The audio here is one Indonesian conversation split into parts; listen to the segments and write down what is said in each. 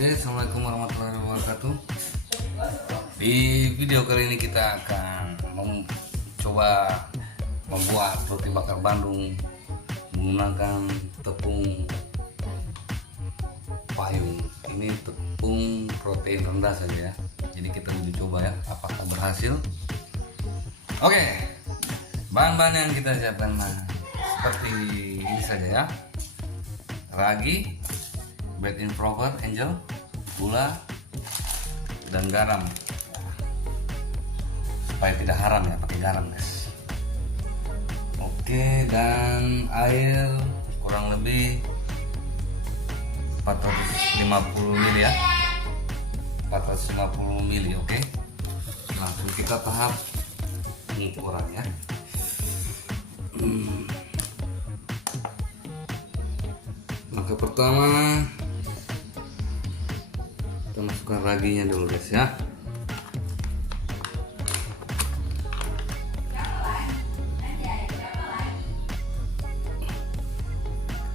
Oke, assalamualaikum warahmatullahi wabarakatuh. Di video kali ini kita akan mencoba membuat roti bakar Bandung menggunakan tepung payung. Ini tepung protein rendah saja ya. Jadi kita uji coba ya, apakah berhasil. Oke, bahan-bahan yang kita siapkan seperti ini saja ya: ragi, bread improper, angel, gula, dan garam. Supaya tidak haram ya, pakai garam guys. Oke, dan air kurang lebih 450 ml ya, 450 ml. Oke, langsung kita tahap pengukuran ya. Langkah pertama, kita masukkan raginya dulu guys ya.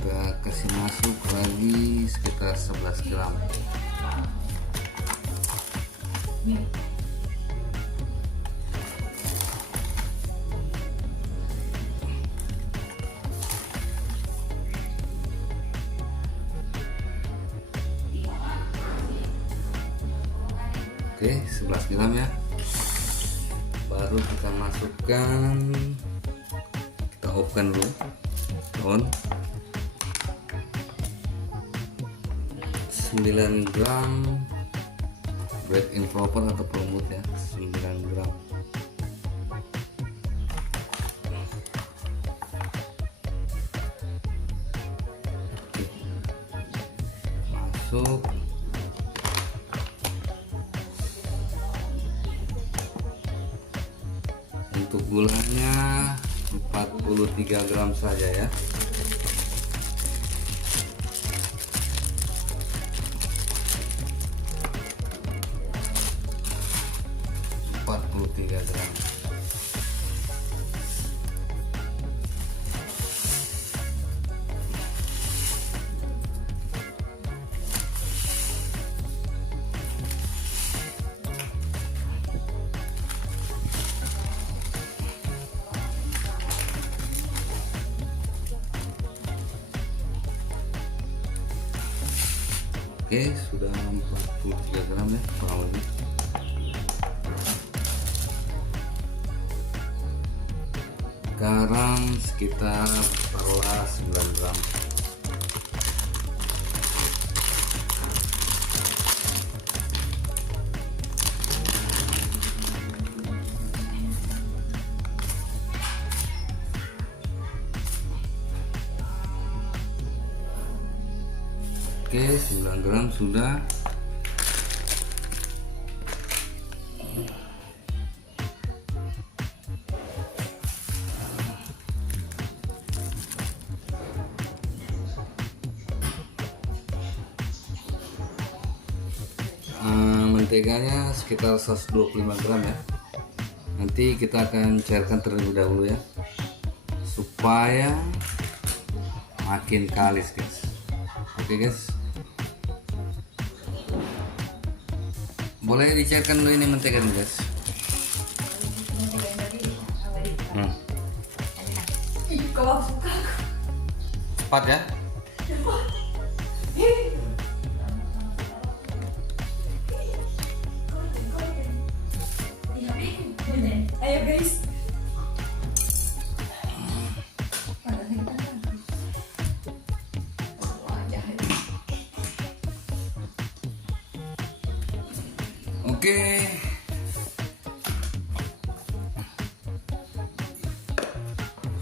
Kita kasih masuk ragi sekitar 11 gram. Oke, 11 gram ya. Baru kita masukkan, kita off-kan dulu, on. 9 gram bread improper atau pelembut ya, 9 gram. Oke. Masuk. Untuk gulanya 43 gram saja ya. Gram. Oke, sudah 43 gram ya kurang lebih. Garam sekitar 9 gram. Oke, 9 gram sudah. Menteganya sekitar 125 gram ya. Nanti kita akan cairkan terlebih dahulu ya, supaya makin kalis guys. Oke guys, boleh dicairkan dulu ini mentega guys. Cepat ya. Ayo guys. Oke.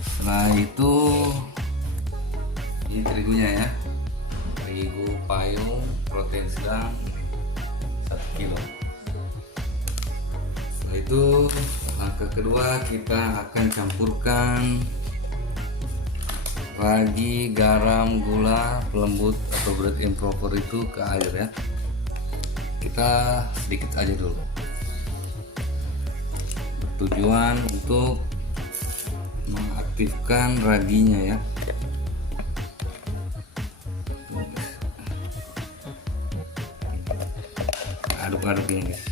Setelah itu ini terigunya ya. Terigu payung protein sedang 1 kilo. Setelah itu langkah kedua, kita akan campurkan ragi, garam, gula, pelembut atau bread improper itu ke air ya. Kita sedikit aja dulu, bertujuan untuk mengaktifkan raginya ya. aduk ini guys.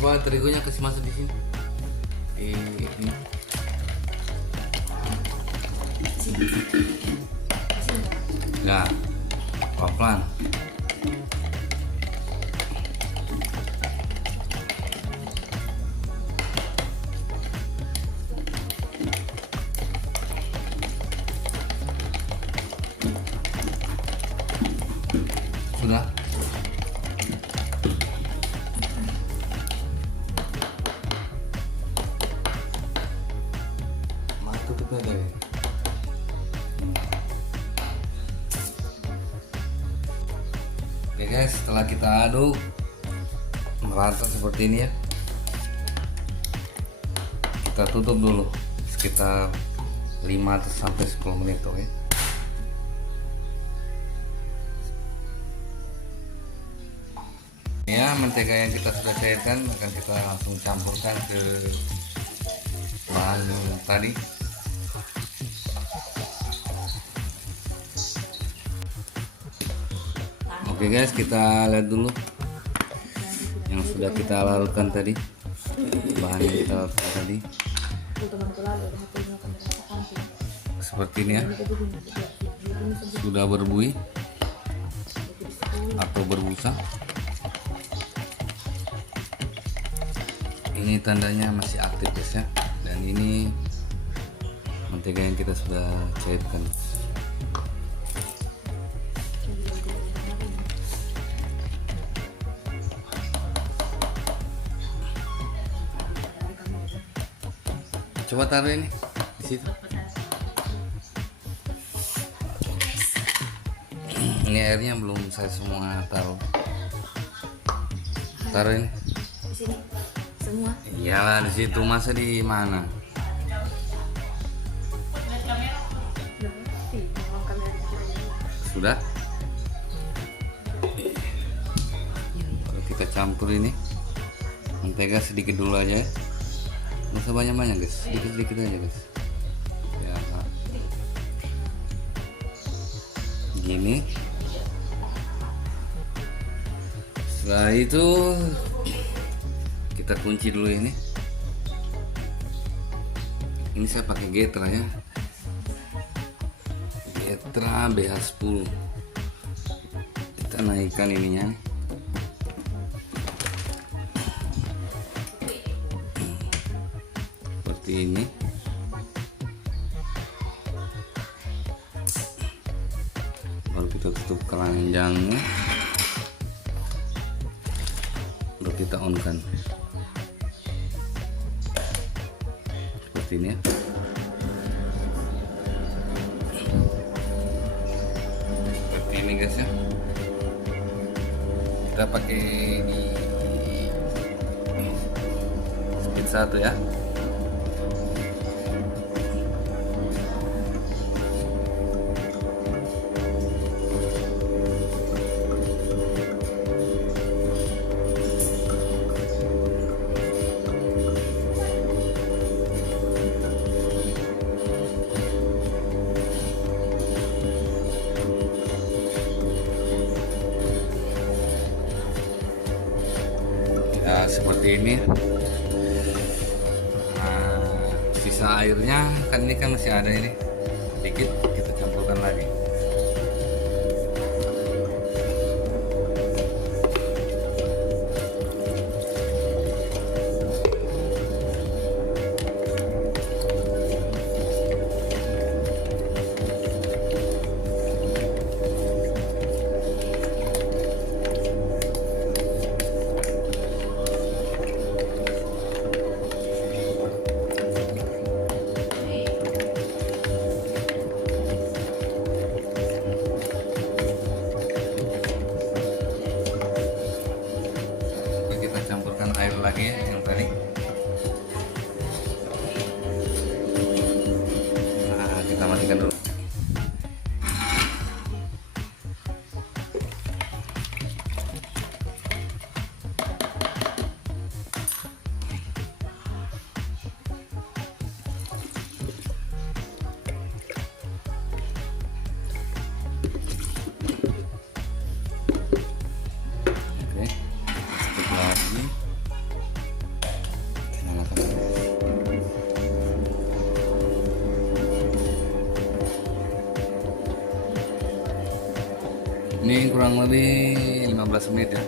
Coba terigunya kasih masuk di sini. Ini. Nah, pelan-pelan. Sudah. Tutupnya dari. Oke guys, setelah kita aduk merata seperti ini ya, kita tutup dulu sekitar 5 sampai 10 menit. Oke. Ya, mentega yang kita sudah cairkan akan kita langsung campurkan ke bahan tadi. Oke guys, kita lihat dulu yang sudah kita larutkan tadi, bahan yang kita larutkan tadi, seperti ini ya, sudah berbuih atau berbusa. Ini tandanya masih aktif guys ya, dan ini mentega yang kita sudah cairkan. Coba taruh ini di situ. Ini airnya belum saya semua taruh. Taruh ini. Di sini semua. Iyalah di situ, masa di mana? Sudah. Kalau kita campur ini mentega sedikit dulu aja ya. Nggak usah banyak-banyak guys, sedikit-sedikit aja guys ya, gini. Setelah itu kita kunci dulu ini saya pakai Getra ya, Getra BH10. Kita naikkan ininya. Ini baru kita tutup keranjangnya, baru kita on kan seperti ini ya. Seperti ini guys ya, kita pakai di speed 1 ya. Seperti ini. Nah, sisa airnya kan ini kan masih ada ini sedikit, kita campurkan lagi. lagi ya yang tadi. Nah, kita matikan dulu. Oke, skip lagi. Nyalakan. Ini kurang lebih 15 menit ya.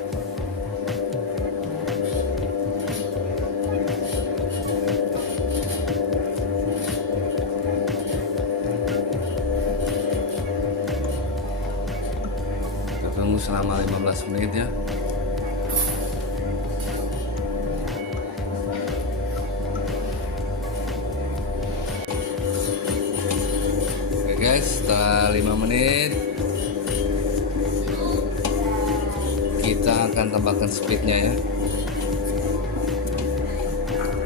Kita tunggu selama 15 menit ya. Oke guys, setelah 5 menit kita akan tambahkan speednya ya.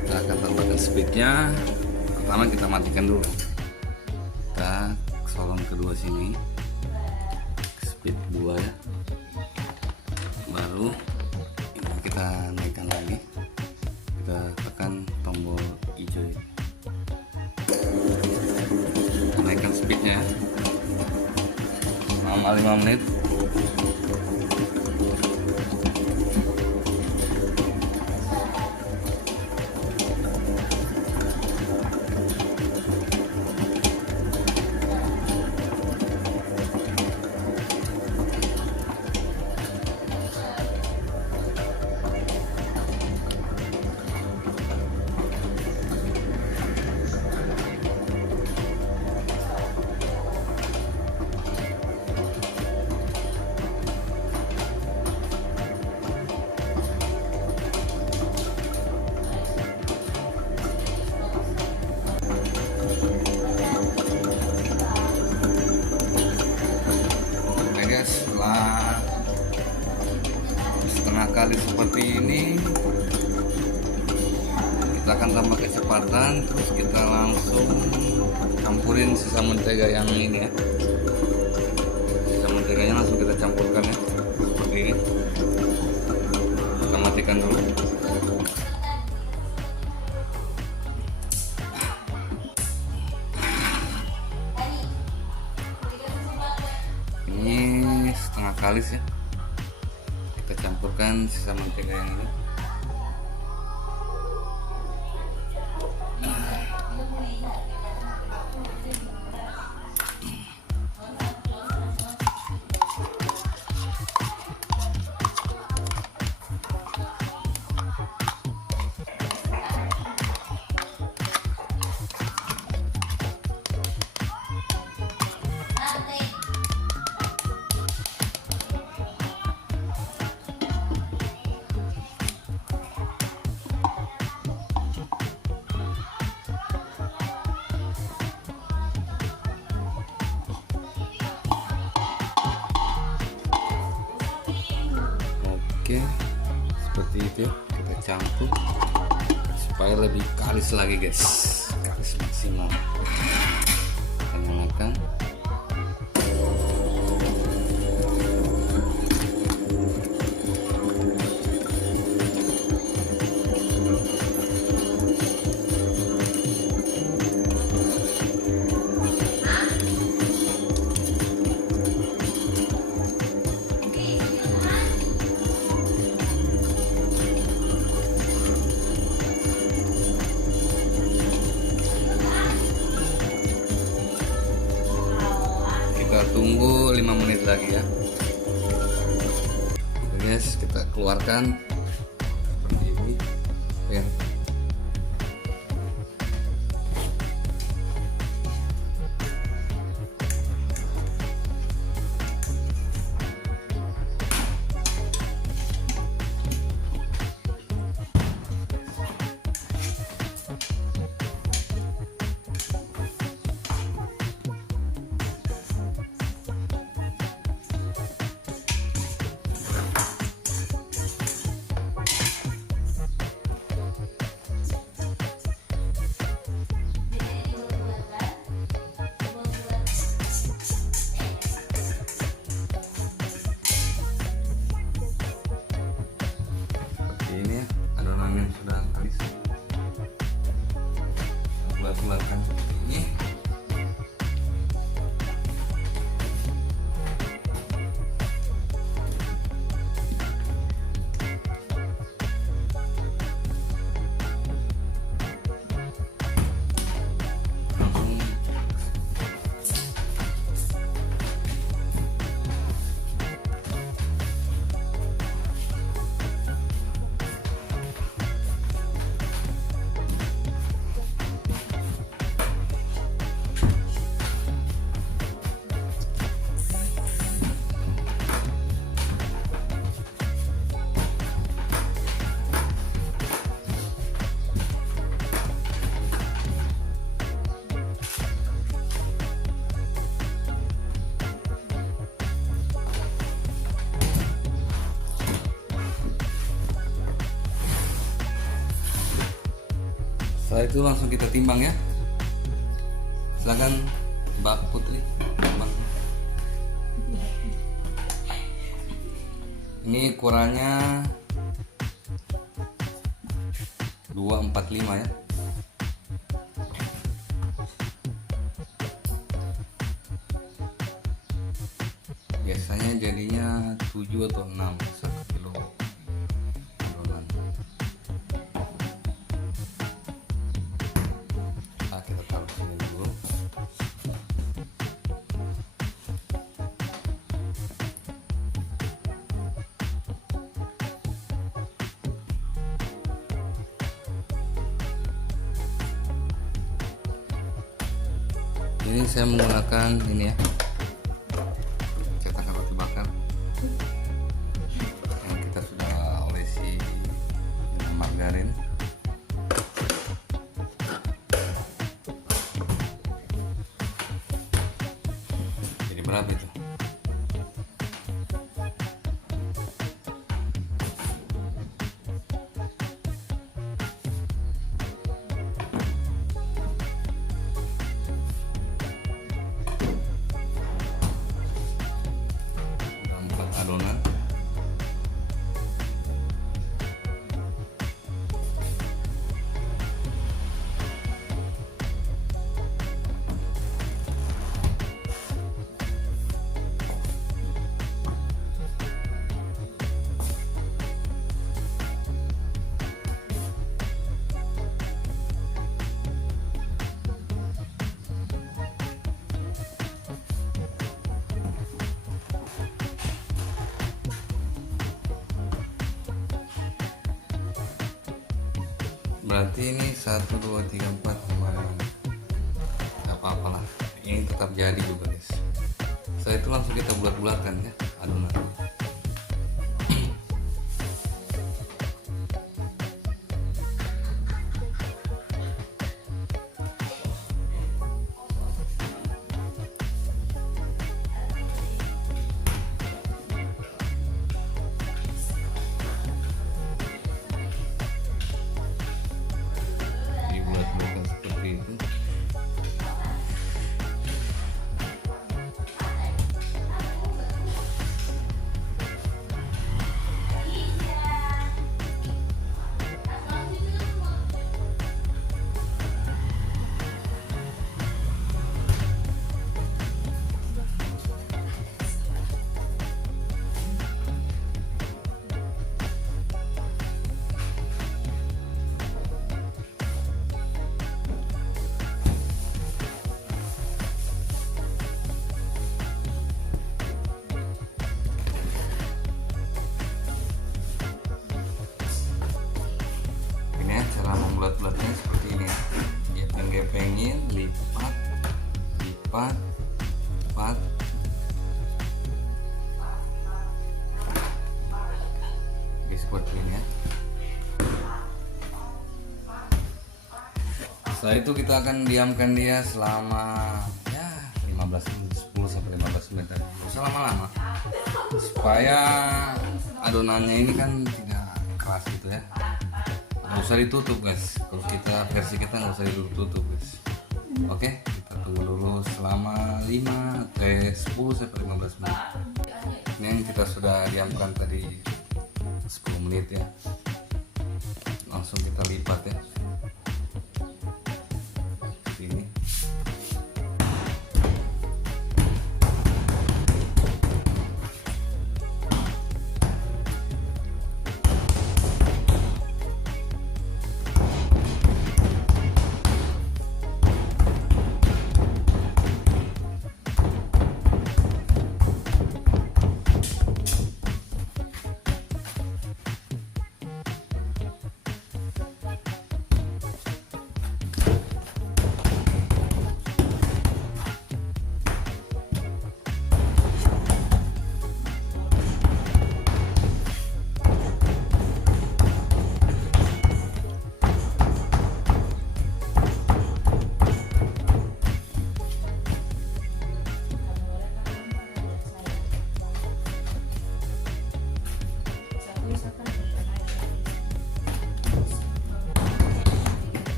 Kita akan tambahkan speednya. Pertama kita matikan dulu. Kita colong kedua sini, speed 2 ya. Baru ini kita naikkan lagi. Kita tekan tombol hijau ya. Kita naikkan speednya ya. Selama 5 menit. Setelah setengah kali seperti ini, kita akan tambah kecepatan, terus kita langsung campurin sisa mentega yang ini ya. Sisa menteganya langsung kita campurkan ya, seperti ini. Kita matikan dulu. Ini setengah kalis ya, kita campurkan sisa mentega yang ini. Oke, seperti itu ya, kita campur supaya lebih kalis lagi guys, kalis maksimal. Kita nyalakan. Kita tunggu 5 menit lagi ya. Oke guys, kita keluarkan seperti ini ya. Setelah itu langsung kita timbang ya. Silakan Mbak Putri, Bang. Ini ukurannya 245 ya. Biasanya jadinya 7 atau 6 1 kilo adonan. Nah, kita taruh sini dulu. Ini saya menggunakan ini ya, cetakan roti bakar yang kita sudah olesi dengan margarin. Jadi berapa itu? Adonan. Berarti ini 1 2 3 4 5 apa-apa lah, ini tetap jadi juga guys. Setelah itu langsung kita bulat-bulatkan ya adonan. Dibulat-bulatkan seperti itu. Cara membulat-bulatnya seperti ini ya, gepeng-gepengin, lipat, lipat, lipat. Oke, seperti ini ya. Setelah itu kita akan diamkan dia selama ya 15 menit, 10 sampai 15 menit. Nggak usah lama-lama, supaya adonannya ini kan tidak keras gitu ya. Nggak usah ditutup guys, kalau kita versi kita nggak usah ditutup guys. Oke, kita tunggu dulu selama 10 sampai 15 menit. Ini yang kita sudah diamkan tadi 10 menit ya. Langsung kita lipat ya, seperti ini.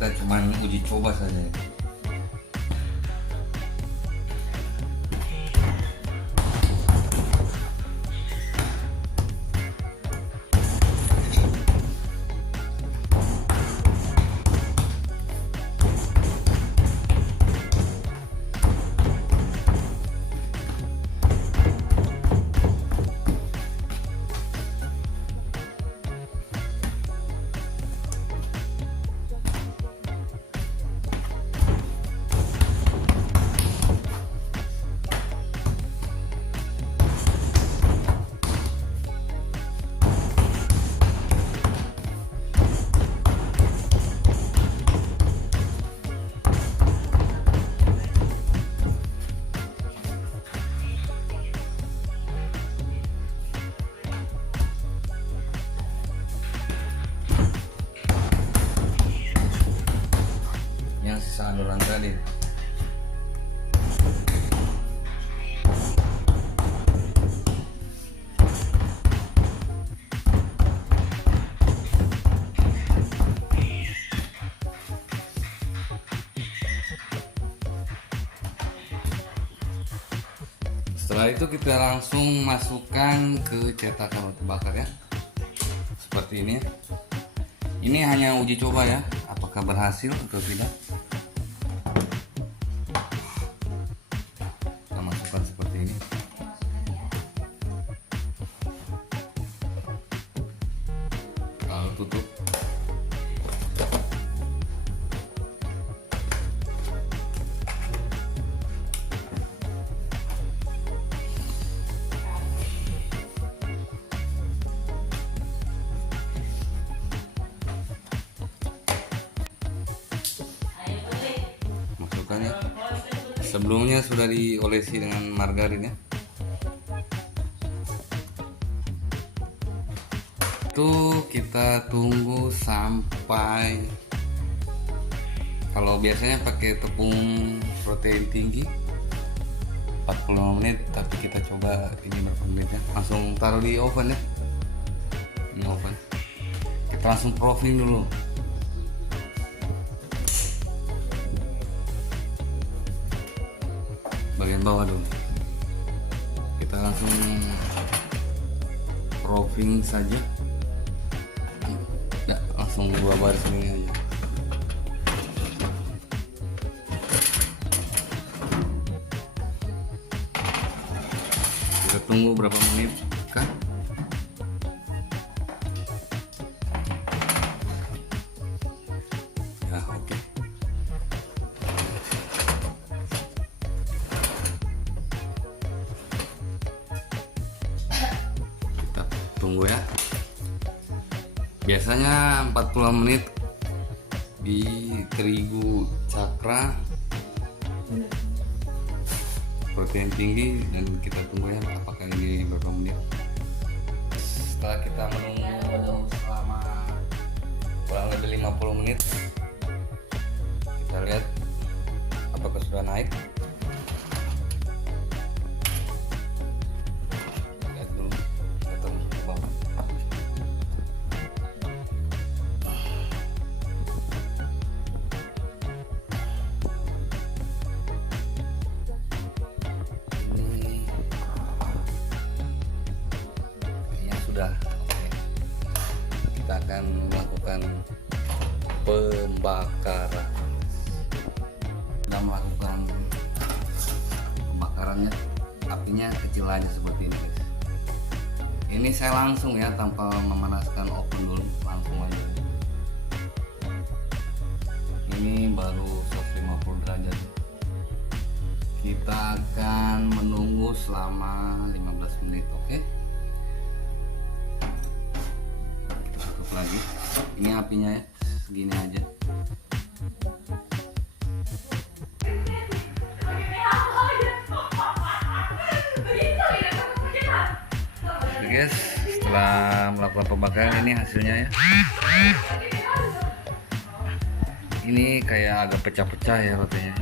kita cuman uji coba saja. Yang sisa adonan tadi. Setelah itu kita langsung masukkan ke cetakan roti bakar ya, seperti ini. Ini hanya uji coba ya, apakah berhasil atau tidak. Kita masukkan seperti ini. Lalu tutup. Ya. Sebelumnya sudah diolesi dengan margarin ya. Itu kita tunggu sampai, kalau biasanya pakai tepung protein tinggi 45 menit, tapi kita coba ini berapa menit ya. Langsung taruh di oven ya. Ini oven. Kita langsung proofing dulu. Bagian bawah dulu kita langsung proofing saja. Nggak, langsung 2 baris ini aja. Kita tunggu berapa menit kan. Ya oke. Tunggu ya. Biasanya 40 menit di terigu cakra protein tinggi, dan kita tunggu ya apakah ini berapa menit. Setelah kita menunggu selama kurang lebih 50 menit, kita lihat apakah sudah naik. Sudah. Kita akan melakukan pembakaran. Sudah melakukan pembakarannya, apinya kecil aja seperti ini guys. Ini saya langsung ya, tanpa memanaskan oven dulu, langsung aja. Ini baru 150 derajat. Kita akan menunggu selama 15 menit, oke? Lagi ini apinya ya segini aja. Oke guys, setelah melakukan pembakaran ini hasilnya ya. Ini kayak agak pecah-pecah ya rotinya.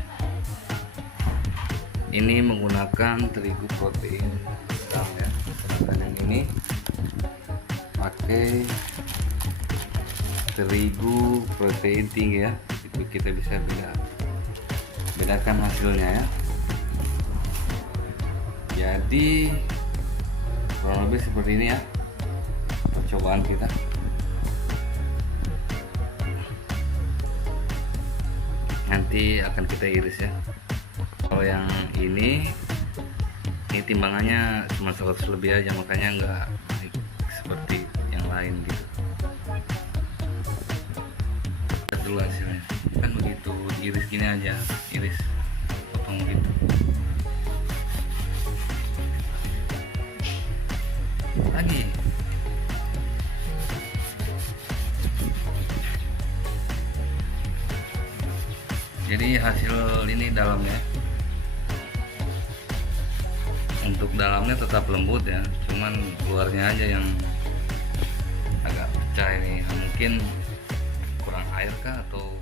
Ini menggunakan terigu protein sedang ya, sedangkan yang ini pakai terigu protein tinggi ya. Kita kita bisa bedakan hasilnya ya. Jadi kurang lebih seperti ini ya percobaan kita. Nanti akan kita iris ya. Kalau yang ini timbangannya cuma 100 lebih aja, makanya nggak naik seperti yang lain gitu. Lihat dulu hasilnya kan begitu, iris gini aja, iris potong gitu. Lagi jadi hasil ini dalamnya, untuk dalamnya tetap lembut ya, cuman luarnya aja yang agak pecah ini. Mungkin kurang air kah atau